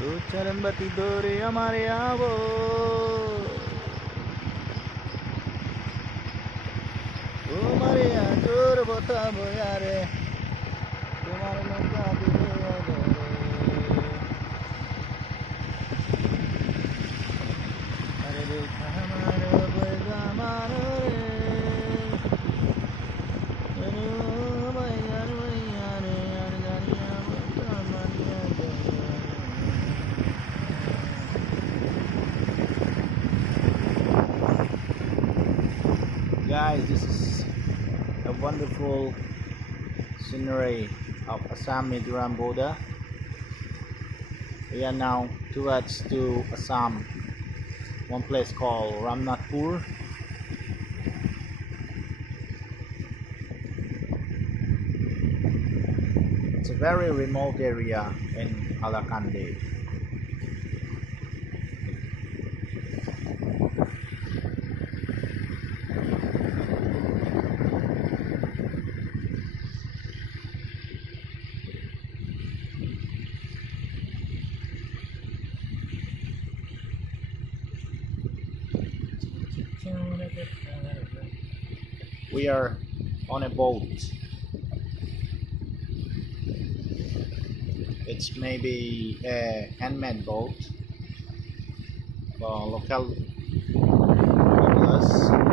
Ucapan batidor amare abo. O Maria, choro bota boyare. Tumhare langa dire adore. Are dekha hamaro boyga manore. Anu bayar bayare arjaniya bota maniya dore. Guys, this is a wonderful scenery of Assam Mizoram border. We are now towards to Assam, one place called Ramnathpur. It's a very remote area in Alakande. We are on a boat. It's maybe a handmade boat for local travelers.